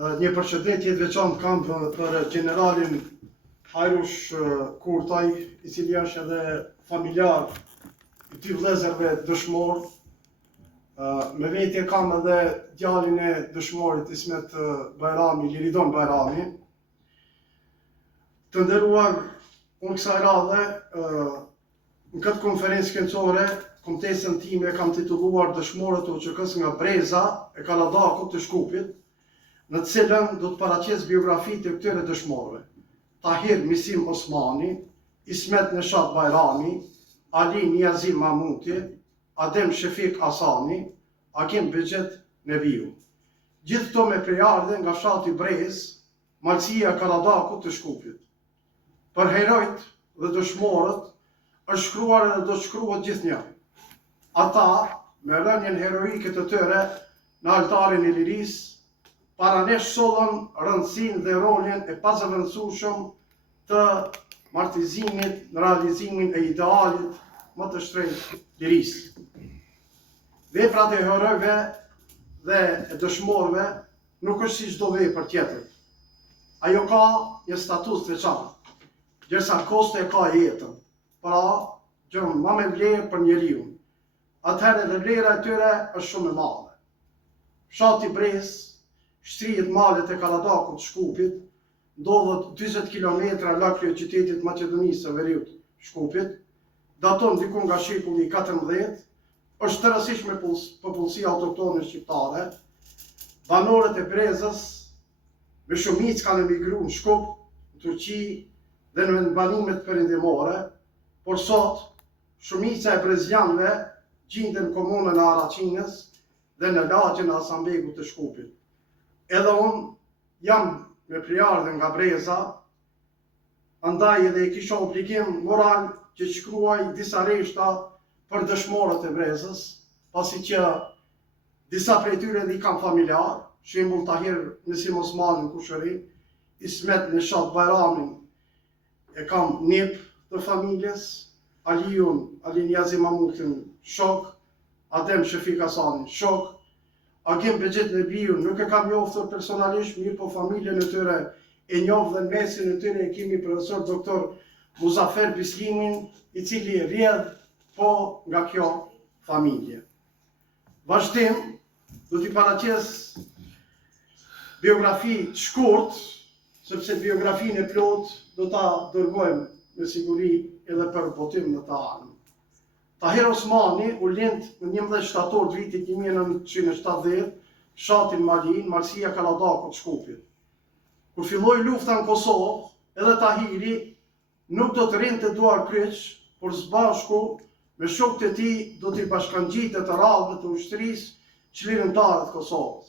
Një përshëndetje të veçantë kam për generalin Hajrush Kurtaj, i cili është edhe familjar i dy vëllezërve dëshmor. Me vete kam edhe djalin e dëshmorit Ismet Bajrami, Liridon Bajrami. Të nderuar, unë kësaj radhe, në këtë konferencë kënaqësore, kombëtesën time kam titulluar Dëshmorët e UÇK-s nga Breza e Kaladakut të Shkupit, në të cilën do të paraqes biografitë e këtyre dëshmorëve: Tahir Misim Osmani, Ismet Neshat Bajrami, Ali Niazi Mamuti, Adem Shefik Asani, Akim Bexhet Neviu. Gjithë këto me prejardhje nga fshati Brez, malësia Kaladakut të Shkupit. Për herojt dhe dëshmorët është shkruar edhe do të shkruhet gjithnjë. Ata, me rënien heroike të tyre në altarin e lirisë, paranesh sollën rëndësinë dhe rolin e pazëvendësueshëm të martizimit në realizimin e idealit më të shtrenjtë lirisë. Veprat e herojve dhe e dëshmorëve nuk është si çdo vepër tjetër. Ajo ka një status të veçantë, derisa koste ka jetën, pra gjë më me vlerë për njeriu. Atëherë dhe vlera e tyre është shumë e madhe. Fshati Brez, shtrihet malet e Kaladakut të Shkupit, ndodhet 40 km larg kryeqytetit Maqedonisë së Veriut, Shkupit, daton diku nga shekulli 14, është tërësisht me popullsi autoktone shqiptare. Banorët e Brezës me shumicë kanë emigruar në Shkup, në Turqi dhe në banimet perëndimore, por sot shumica e brezianëve gjenden në komunën e Araqinës dhe në lagjen e Hasanbegut të Shkupit. Edhe unë jam me prejardhje nga Breza, andaj edhe i kisha obligim moral që shkruaj disa reshta për dëshmorët e Brezës, pasi që disa prej tyre dhe i kam familjar, shembull Tahir Misim Osmanin Kushëri, Ismet Neshat Bajramin e kam nip të familjes, Ali Niazi Mamutin shok, Adem Shefik Asanin shok, Akim Bexhet Neviu nuk e kam njoftur personalisht, mirë po familjen e tyre e njoh dhe në mesin e tyre e kemi profesor doktor Muzafer Bislimin, i cili rrjedh po nga kjo familje. Vazhdim, do t'i paraqes biografi të shkurt, sepse biografinë e plot do ta dërgojmë me siguri edhe për botim në të ardhmen. Tahir Osmani u lind në 11 shtator të vitit 1970, fshatin Malin, malësia Kaladakut të Shkupit. Kur filloi lufta në Kosovë, edhe Tahiri nuk do të rinte duar kryq, por së bashku me shokët e tij do t'i bashkangjitet të radhëve të ushtrisë çlirimtare të Kosovës.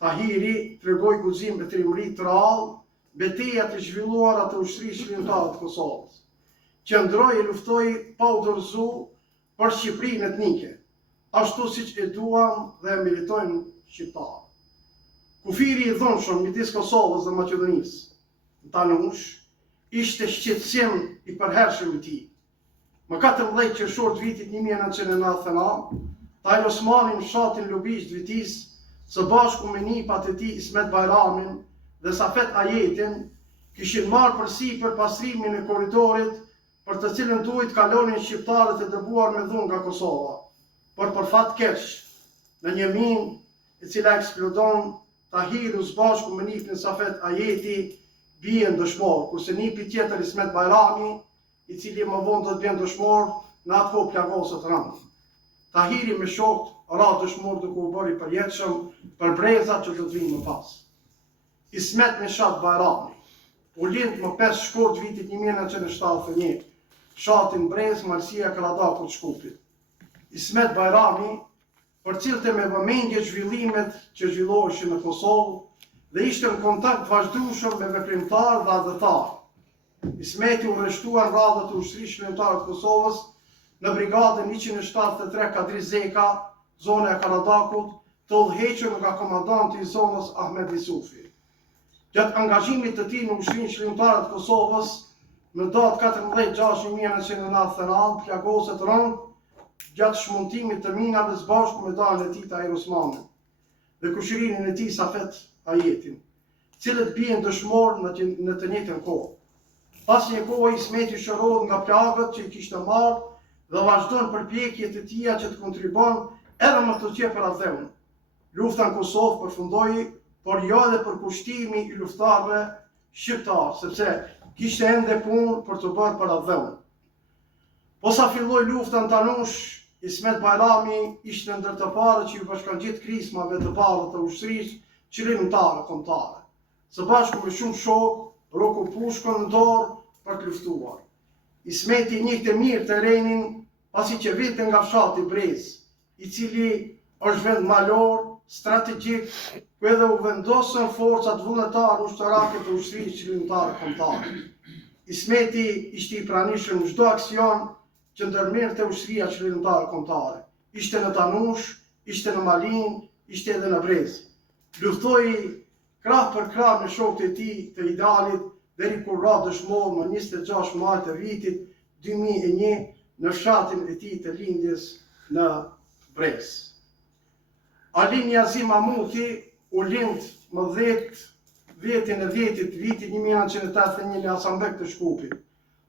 Tahiri tregoi guxim me trimëri të rallë, betejat e zhvilluara të ushtrisë çlirimtare të Kosovës. Qëndroi e luftoi pa u dorëzuar për Shqipërinë etnike, ashtu siç e duam dhe e meritojnë shqiptarët. Kufiri i dhunshëm midis Kosovës dhe Maqedonisë, në Tanush, ishte shqetësim i përhershëm i tij. Më 14 qershor të vitit 1999, Tahir Osmani në fshatin Lubish të Vitis, së bashku me nipat e tij Ismet Bajramin dhe Safet Ajetin, kishin marrë përsipër pastrimin e korridorit për të cilën duhet kalonin shqiptarët e dëbuar me dhunë nga Kosova. Por për fat keq, në një minë e cila eksplodon, Tahiru së bashku me nipin Safet Ajeti bien dëshmor, kurse nipi tjetër Ismet Bajrami, i cili më vonë do të bien dëshmor në atë kohë plagosët rënd. Tahiri me shokët ra dëshmor duke u bërë i përjetshëm për brezat që do të vinë më pas. Ismet Neshat Bajrami u lind më 5 shkurt vitit 1971, fshatin Brez, malësia Kaladakut të Shkupit. Ismet Bajrami përcillte me vëmendje zhvillimet që zhvilloheshin në Kosovë dhe ishte në kontakt vazhdueshëm me veprimtarë dhe adhëtarë. Ismeti u rreshtuar radhët e ushtrisë shërbëtare të Kosovës në brigadën 173 Kadri Zeka, zona e Kaladakut, të udhëhequr nga komandanti i zonës Ahmed Isufi. Gjatë angazhimit të tij në ushtrinë shërbëtare të Kosovës, në datë 14/6/1999, plagoset rënd gjatë shmontimit të minave së bashku me dalën e tij Tahir Osmanin dhe kushërinin e tij Safet ajetin, cilët bien dëshmor në të njëjtën kohë. Pas një kohë Ismeti shërohet nga plagët që i kishte marrë dhe vazhdon përpjekjet e tija që të kontribon edhe më të qepër adheun. Lufta në Kosovë përfundoi, por jo edhe për kushtimi i luftarëve shqiptarë, sepse kishte ende punë për të bërë për adheun. Po sa filloi lufta në Tanush, Ismet Bajrami ishte ndër të parët që ju bashkangjit krismave të parë të ushtrisë qëllimtare kombëtare. Së bashku me shumë shokë, roku pushkën në dorë për të luftuar. Ismeti njihte mirë terrenin pasi që vinte nga fshati Brez, i cili është vend malor, strategjik, ku edhe u vendosën forcat vullnetare ushtarake të ushtrisë qëllimtare kombëtare. Ismeti ishte i pranishëm në çdo aksion që ndërmerrte ushtria qëllimtare kombëtare. Ishte në Tanush, ishte në Malin, ishte edhe në Brez. Luftoi krah për krah me shokët e tij të idealit deri kur ra dëshmor më 26 maj të vitit 2001 në fshatin e tij të lindjes në Brez. Ali Niazi Mahmuti u lind më 10 e vitit 1981 në Asambek të Shkupit.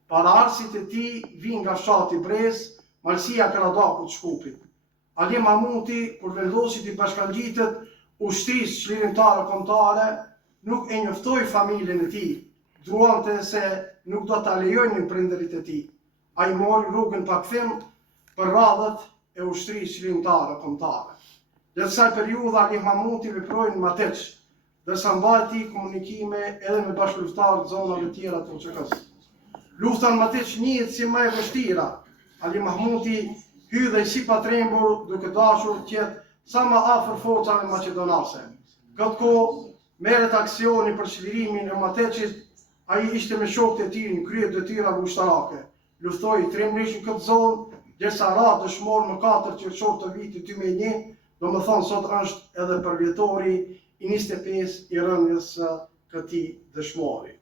Paraardhësit e tij vinë nga fshati Brez, malësia Karadaku të Shkupit. Ali Mahmuti, kur vendosi të bashkangjitet ushtrisë qëllimtare kombëtare, nuk e njoftoi familjen e tij, duante se nuk do ta lejonin prindërit e tij. Ai mori rrugën pa kthim për radhët e ushtrisë qëllimtare kombëtare. Gjatë kësaj periudhe Ali Mahmuti veproi në Mateç, ndërsa mbajti komunikime edhe me bashkëluftarë të zonave tjera të UÇK-s. Lufta në Mateç njihet si më e vështira. Ali Mahmuti hyi dhe si pa trembur, duke dashur të jetë sa më afër forcave maqedonase. Këtë kohë merret aksioni për çlirimin e Mateçit. Ai ishte me shokët e tij në krye detyrave ushtarake. Luftoi trimërisht në këtë zonë, derisa ra dëshmor më 4 qershor të vitit 2001, domethënë sot është edhe përvjetori i 25 i rënies së këtij dëshmori.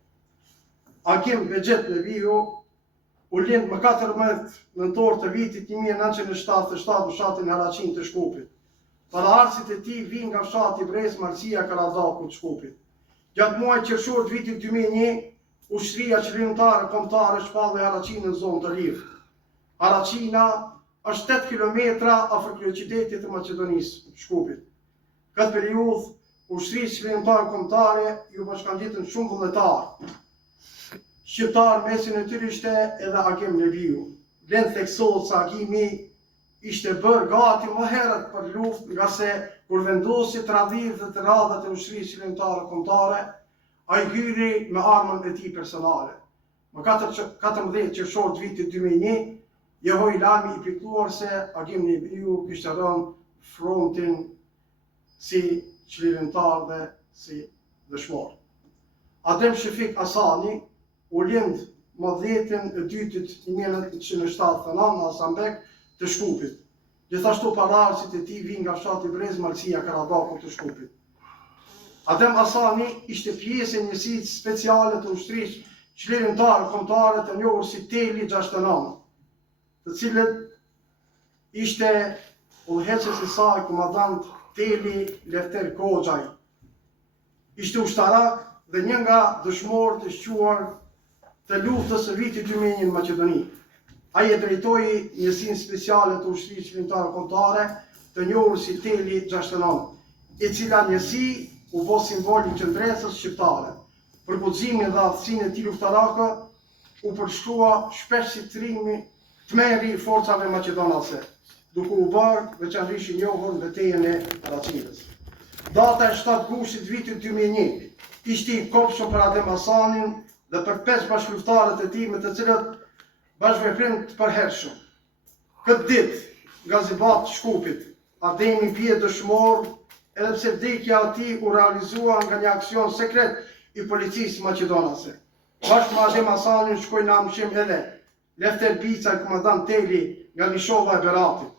Agim Bexhet Leviu u lind më 14 nëntor të vitit 1977 në fshatin Haraqin të Shkupit. Paraardhësit e tij vinë nga fshati Brez, malësia Karadaku të Shkupit. Gjatë muajit qershor të vitit 2001, ushtria qëllimtare kombëtare shpalli Haraqin në zonë të lirë. Haraqina është 8 kilometra afër kryeqytetit të Maqedonisë, Shkupit. Këtë periudhë, ushtrisë qëllimtare kombëtare ju bashkangjitën shumë vullnetarë. Shqiptar mesin e tyre ishte edhe Agim Leviu. Vlen theksohet se Agimi ishte bërë gati më herët për luftë, nga se kur vendosi tradit dhe të radhët e ushtrisë qëllimtare kombëtare, ai hyri me armën e tij personale. Më 14 qershor të vitit 2001, jehoi lajmi i piktuar se Agim Leviu kishte rënë frontin si qëllimtar dhe si dëshmor. Adem Shefik Asani u lind më 10/2 1979 në Asambek të Shkupit. Gjithashtu paraardhësit e tij vinë nga fshati Brez, malësia Karadaku të Shkupit. Adem Asani ishte pjesë e njësisë speciale të ushtrisë qëllimtare kombëtare të njohur si Teli 69, të cilët ishte udhëheqës i saj komandant Teli Lefter Koxhaj. Ishte ushtarak dhe një nga dëshmorët e shquar të luftës së vitit 2001 në Maqedoni. Ai e drejtoi njësinë speciale të ushtrisë qëllimtare kombëtare të njohur si Teli 69, e cila njësi u bë simbol i qendresës shqiptare. Për guximin dhe aftësinë e tij luftarake u përshkrua shpesh si tmeri i forcave maqedonase, duke u bërë veçanërisht i njohur në betejën e Haraqinës. Data e 7 gushtit vitit 2001 ishte i kopshëm për Adem Asanin dhe për 5 bashkëluftarët e tij me të cilët bashkëveprim të përhershëm. Këtë ditë, Gazibat Shkupit, Ademi bie dëshmor, edhe pse vdekja e tij u realizua nga një aksion sekret i policisë maqedonase. Bashkë me Adem Asanin shkoi në amshim edhe Lefter Bicaj, komandant Teli nga Nishova e Beratit,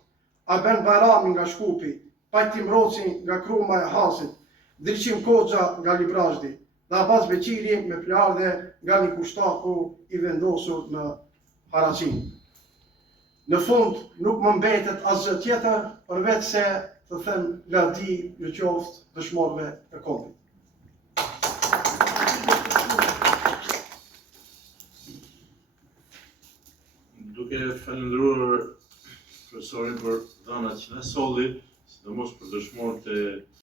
Aben Bajrami nga Shkupi, Pajtim Roci nga Kruma e Hasit, Driqim Koxha nga Librazhdi dhe Abbas Beqiri me plardhe nga një kushtaku i vendosur në Haraqin. Në fund nuk më mbetet asgjë tjetër përveç se të them lavdi në qoftë dëshmorëve të kombit. duke falendëruar profesorin për dhënat që na solli, sidomos për dëshmorët e